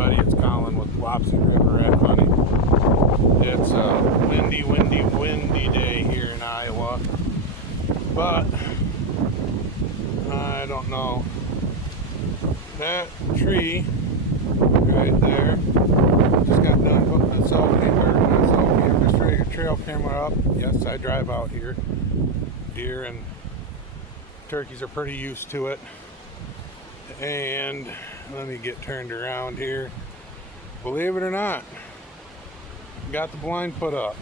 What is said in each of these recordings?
everybody, it's Colin with Wapsie River Rat Hunting. It's a windy day here in Iowa, but I don't know. That tree right there, just got done putting a trail camera up. Yes, I drive out here. Deer and turkeys are pretty used to it. And let me get turned around here. Believe it or not, got the blind put up.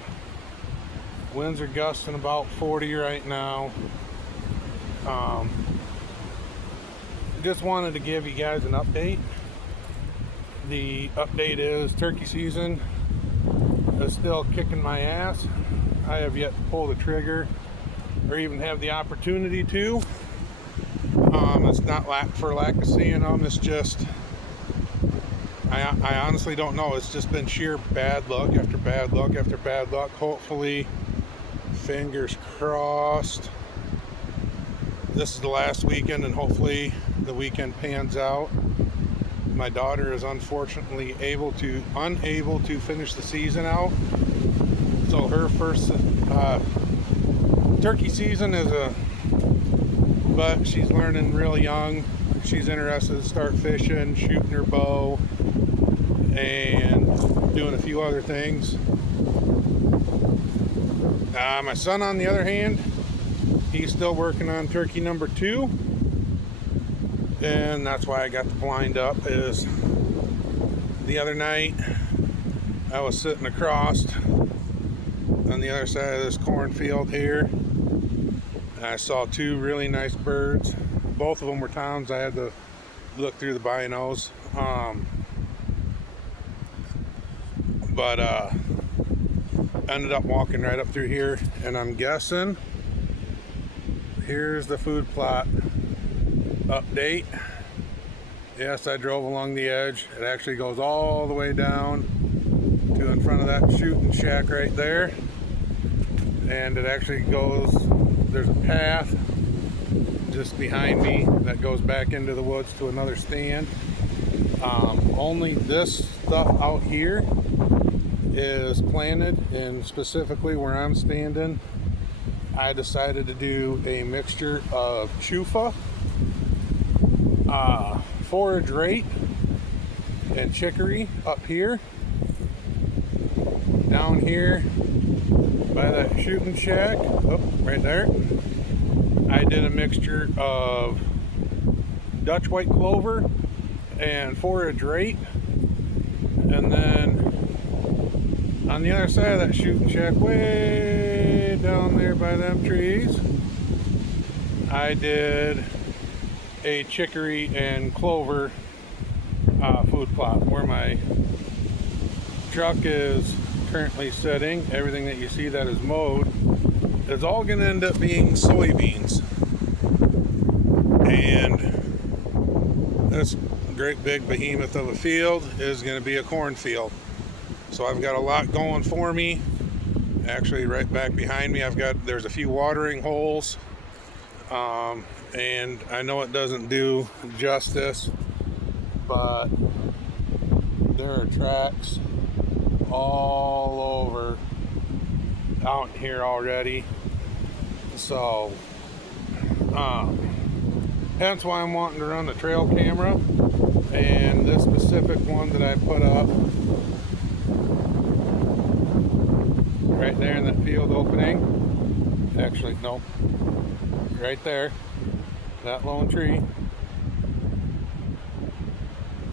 Winds are gusting about 40 right now. Just wanted to give you guys an update. The update is turkey season is still kicking my ass. I have yet to pull the trigger or even have the opportunity to. It's not for lack of seeing them. It's just I honestly don't know. It's just been sheer bad luck after bad luck after bad luck. Hopefully, fingers crossed, this is the last weekend, and hopefully the weekend pans out. My daughter is unfortunately unable to finish the season out. So her first turkey season but she's learning real young. She's interested to start fishing, shooting her bow, and doing a few other things. My son, on the other hand, he's still working on turkey number 2, and that's why I got the blind up. Is the other night I was sitting across on the other side of this cornfield here, and I saw 2 really nice birds. Both of them were towns. I had to look through the binos. But ended up walking right up through here, and I'm guessing here's the food plot update. Yes, I drove along the edge. It actually goes all the way down to in front of that shooting shack right there, and it actually goes, there's a path just behind me that goes back into the woods to another stand. Only this stuff out here is planted, and specifically where I'm standing, I decided to do a mixture of chufa, forage rate, and chicory up here. Down here by that shooting shack, right there, I did a mixture of Dutch white clover and forage rate. And then on the other side of that shooting shack, way down there by them trees, I did a chicory and clover food plot. Where my truck is currently sitting, everything that you see that is mowed is all going to end up being soybeans. And this great big behemoth of a field is going to be a cornfield. So I've got a lot going for me. Actually, right back behind me, there's a few watering holes. And I know it doesn't do justice, but there are tracks all over out here already. So hence why I'm wanting to run the trail camera. And this specific one that I put up right there in that field opening, actually no, right there, that lone tree,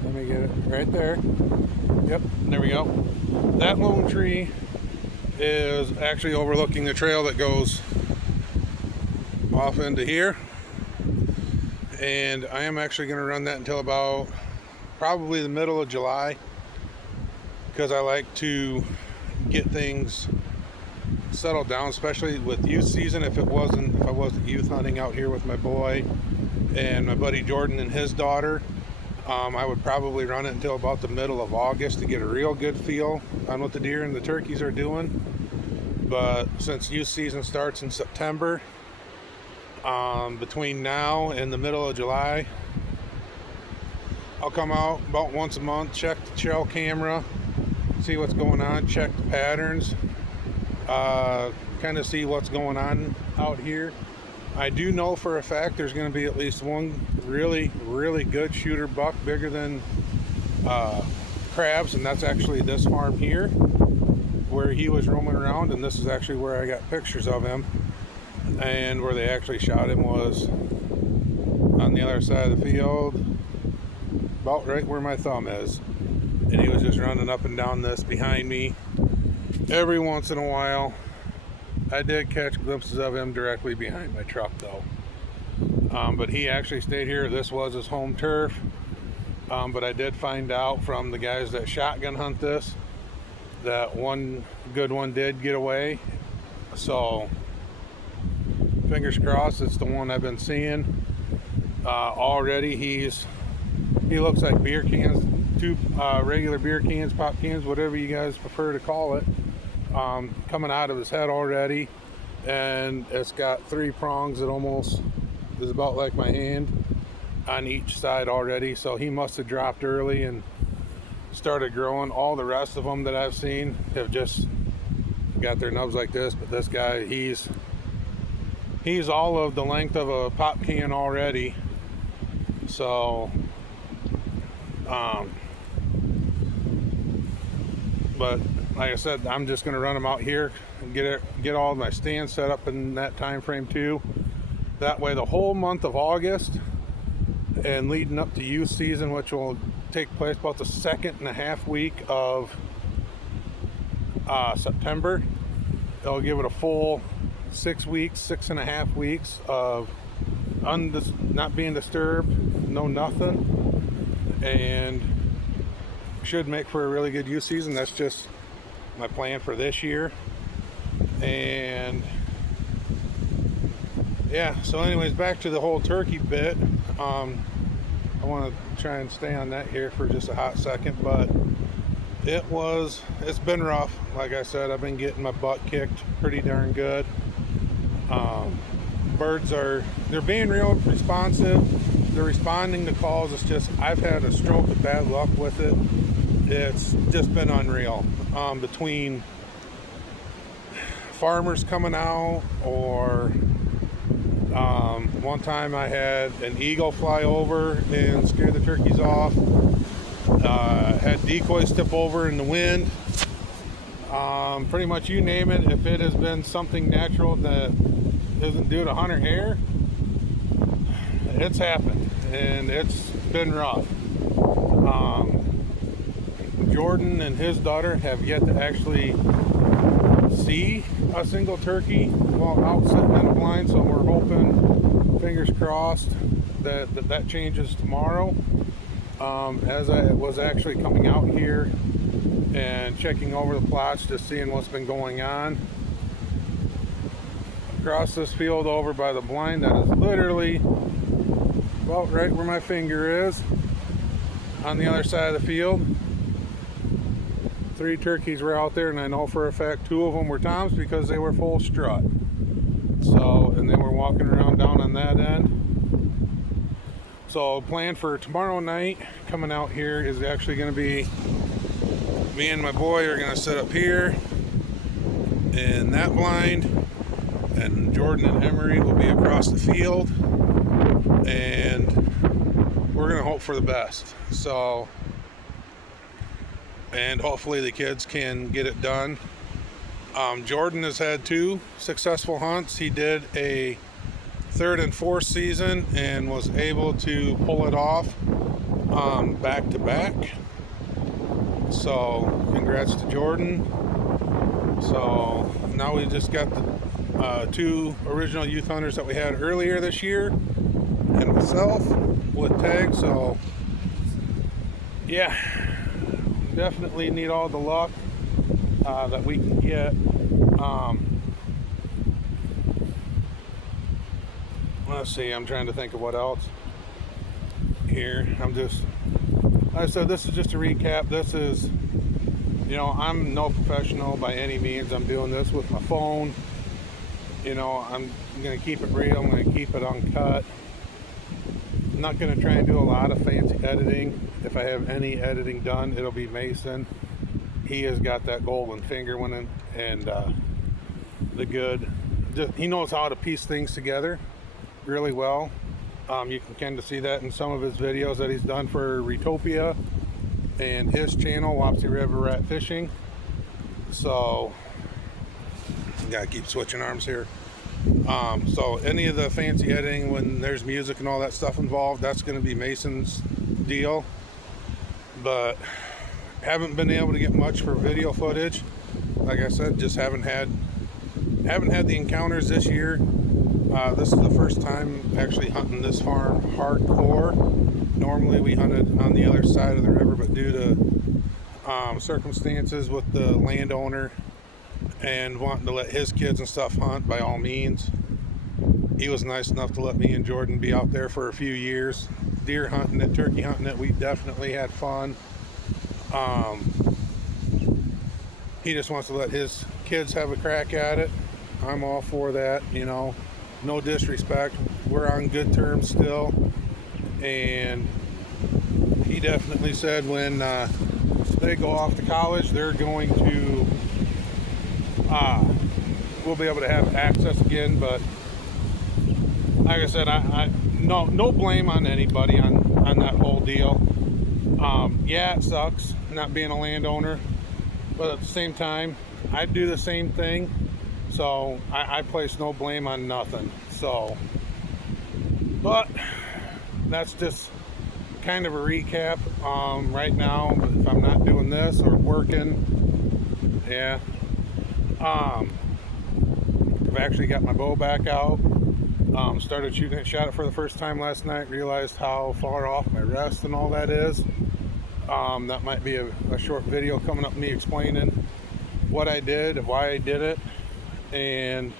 let me get it right there, yep, there we go. That lone tree is actually overlooking the trail that goes off into here, and I am actually going to run that until about probably the middle of July, because I like to get things settled down, especially with youth season. If I wasn't youth hunting out here with my boy and my buddy Jordan and his daughter, I would probably run it until about the middle of August to get a real good feel on what the deer and the turkeys are doing. But since youth season starts in September, between now and the middle of July, I'll come out about once a month, check the trail camera, see what's going on, check the patterns, kind of see what's going on out here. I do know for a fact there's going to be at least one really, really good shooter buck, bigger than crabs, and that's actually this farm here where he was roaming around, and this is actually where I got pictures of him. And where they actually shot him was on the other side of the field, about right where my thumb is. And he was just running up and down this behind me. Every once in a while, I did catch glimpses of him directly behind my truck though. But he actually stayed here. This was his home turf. But I did find out from the guys that shotgun hunt this that one good one did get away. So fingers crossed it's the one I've been seeing. Already he looks like beer cans, two regular beer cans, pop cans, whatever you guys prefer to call it, coming out of his head already. And it's got 3 prongs that almost is about like my hand on each side already. So he must have dropped early and started growing. All the rest of them that I've seen have just got their nubs like this, but this guy, he's all of the length of a pop can already. So but like I said, I'm just going to run them out here and get all my stands set up in that time frame too. That way the whole month of August and leading up to youth season, which will take place about the 2.5 week of September, they'll give it a full 6 weeks, 6.5 weeks of not being disturbed, no nothing, and should make for a really good youth season. That's just my plan for this year. And yeah, so anyways, back to the whole turkey bit. I want to try and stay on that here for just a hot second, but it's been rough. Like I said, I've been getting my butt kicked pretty darn good. Birds they're being real responsive. They're responding to calls. It's just, I've had a stroke of bad luck with it. It's just been unreal. Between farmers coming out, or one time I had an eagle fly over and scare the turkeys off. Had decoys tip over in the wind. Pretty much you name it. If it has been something natural that isn't due to hunter hair, it's happened, and it's been rough. Jordan and his daughter have yet to actually see a single turkey while out sitting in a blind, so we're hoping, fingers crossed, that changes tomorrow. As I was actually coming out here and checking over the plots, just seeing what's been going on. Across this field over by the blind, that is literally about right where my finger is, on the other side of the field, 3 turkeys were out there, and I know for a fact 2 of them were toms because they were full strut. So, and they were walking around down on that end. So plan for tomorrow night coming out here is actually going to be, me and my boy are going to sit up here in that blind, and Jordan and Emery will be across the field, and we're going to hope for the best. So, and hopefully the kids can get it done. Jordan has had 2 successful hunts. He did a 3rd and 4th season and was able to pull it off back to back. So congrats to Jordan. So now we just got the 2 original youth hunters that we had earlier this year, and myself with tags. So yeah, definitely need all the luck that we can get. Let's see, I'm trying to think of what else here. Like I said, this is just a recap. This is, I'm no professional by any means. I'm doing this with my phone. I'm going to keep it real. I'm going to keep it uncut. not going to try and do a lot of fancy editing. If I have any editing done, it'll be Mason. He has got that golden finger one, and the good. He knows how to piece things together really well. You can kind of see that in some of his videos that he's done for Retopia and his channel, Wapsie River Rat Fishing. So, gotta keep switching arms here. So any of the fancy editing, when there's music and all that stuff involved, that's going to be Mason's deal. But haven't been able to get much for video footage. Like I said, just haven't had the encounters this year. This is the first time actually hunting this farm hardcore. Normally we hunted on the other side of the river, but due to circumstances with the landowner and wanting to let his kids and stuff hunt, by all means, he was nice enough to let me and Jordan be out there for a few years. Deer hunting it, turkey hunting it, we definitely had fun. He just wants to let his kids have a crack at it. I'm all for that, you know, no disrespect. We're on good terms still. And he definitely said when they go off to college, they're going to we'll be able to have access again. But like I said, I no blame on anybody on that whole deal. Yeah, it sucks not being a landowner, but at the same time, I do the same thing, so I place no blame on nothing. So, but that's just kind of a recap. Right now, if I'm not doing this or working, yeah. I've actually got my bow back out. Started shooting it, shot it for the first time last night, realized how far off my rest and all that is. That might be a short video coming up, me explaining what I did, why I did it, and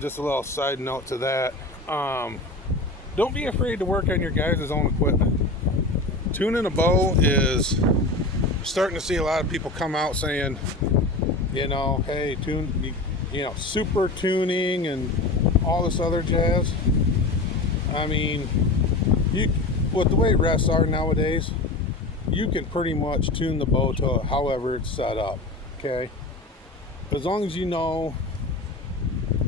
just a little side note to that. Don't be afraid to work on your guys' own equipment. Tuning a bow is starting to see a lot of people come out saying, you know, hey, super tuning and all this other jazz. I mean, with the way rests are nowadays, you can pretty much tune the bow to however it's set up, okay? As long as you know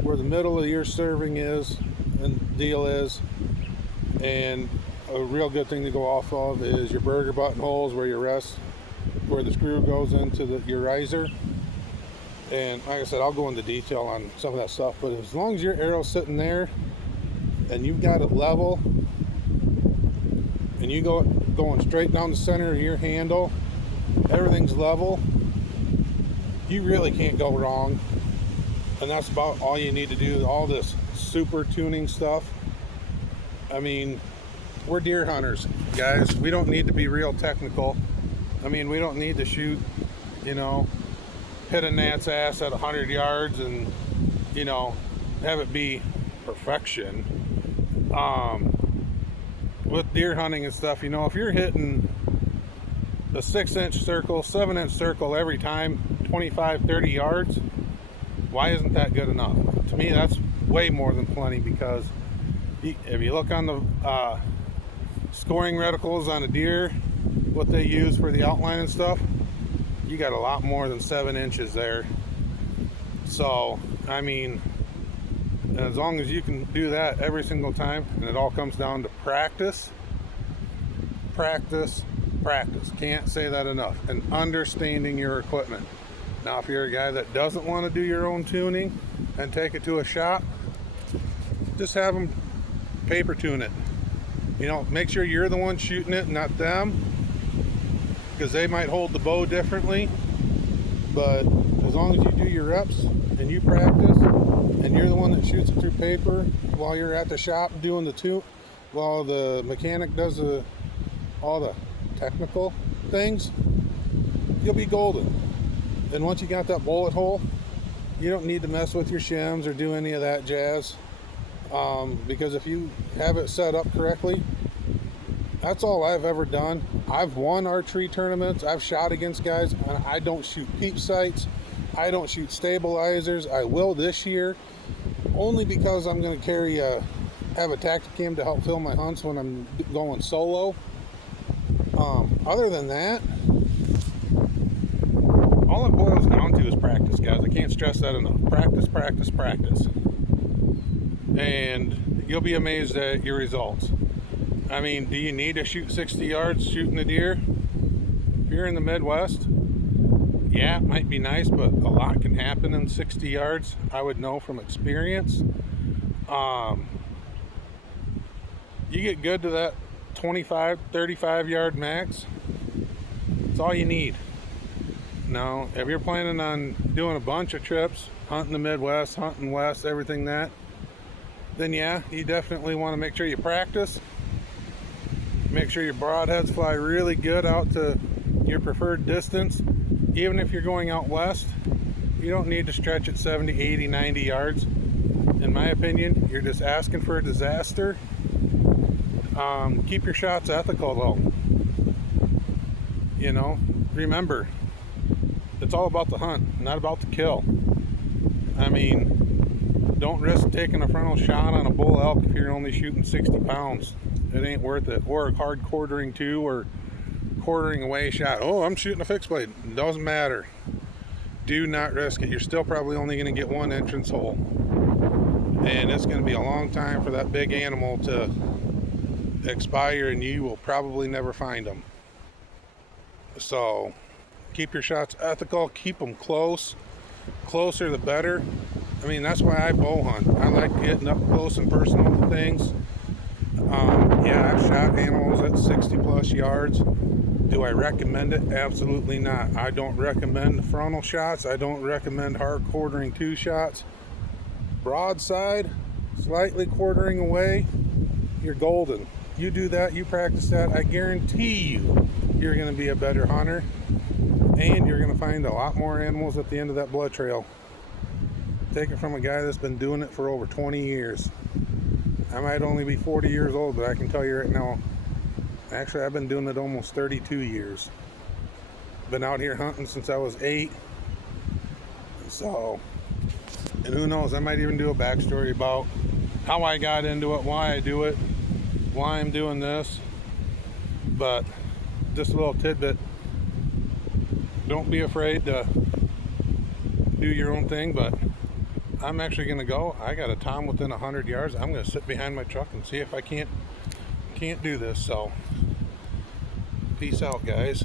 where the middle of your serving is and deal is, and a real good thing to go off of is your burger buttonholes where your rest, where the screw goes into your riser. And like I said, I'll go into detail on some of that stuff, but as long as your arrow's sitting there and you've got it level and you going straight down the center of your handle, everything's level, you really can't go wrong. And that's about all you need to do. All this super tuning stuff, I mean, we're deer hunters, guys. We don't need to be real technical. I mean, we don't need to shoot, you know, hit a gnat's ass at 100 yards and, you know, have it be perfection. With deer hunting and stuff, you know, if you're hitting the 6-inch circle, 7-inch circle every time, 25, 30 yards, why isn't that good enough? To me, that's way more than plenty, because if you look on the scoring reticles on a deer, what they use for the outline and stuff, you got a lot more than 7 inches there. So, I mean, as long as you can do that every single time, and it all comes down to practice, practice, practice. Can't say that enough. And understanding your equipment. Now, if you're a guy that doesn't want to do your own tuning and take it to a shop, just have them paper tune it. You know, make sure you're the one shooting it, not them, because they might hold the bow differently. But as long as you do your reps and you practice, and you're the one that shoots it through paper while you're at the shop doing the tune, while the mechanic does all the technical things, you'll be golden. And once you got that bullet hole, you don't need to mess with your shims or do any of that jazz, because if you have it set up correctly, that's all I've ever done. I've won archery tournaments. I've shot against guys, and I don't shoot peep sights. I don't shoot stabilizers. I will this year, only because I'm going to carry a have a Tacticam to help film my hunts when I'm going solo. Other than that, all it boils down to is practice, guys. I can't stress that enough. Practice, practice, practice. And you'll be amazed at your results. I mean, do you need to shoot 60 yards shooting a deer? If you're in the Midwest, yeah, it might be nice, but a lot can happen in 60 yards. I would know from experience. You get good to that 25, 35 yard max. That's all you need. Now, if you're planning on doing a bunch of trips, hunting the Midwest, hunting West, everything that, then yeah, you definitely want to make sure you practice. Make sure your broadheads fly really good out to your preferred distance. Even if you're going out west, you don't need to stretch at 70, 80, 90 yards. In my opinion, you're just asking for a disaster. Keep your shots ethical though. You know, remember, it's all about the hunt, not about the kill. I mean, don't risk taking a frontal shot on a bull elk if you're only shooting 60 pounds. It ain't worth it. Or a hard quartering to, or quartering away shot. Oh, I'm shooting a fixed blade. It doesn't matter. Do not risk it. You're still probably only going to get one entrance hole. And it's going to be a long time for that big animal to expire, and you will probably never find them. So keep your shots ethical. Keep them close. Closer the better. I mean, that's why I bow hunt. I like getting up close and personal to things. Yeah, I've shot animals at 60 plus yards. Do I recommend it? Absolutely not. I don't recommend frontal shots. I don't recommend hard quartering to shots. Broadside, slightly quartering away, you're golden. You do that, you practice that, I guarantee you're going to be a better hunter, and you're going to find a lot more animals at the end of that blood trail. Take it from a guy that's been doing it for over 20 years. I might only be 40 years old, but I can tell you right now, actually I've been doing it almost 32 years. Been out here hunting since I was 8. So, and who knows, I might even do a backstory about how I got into it, why I do it, why I'm doing this. But just a little tidbit, don't be afraid to do your own thing. But I'm actually going to go. I got a tom within 100 yards. I'm going to sit behind my truck and see if I can't do this. So peace out, guys.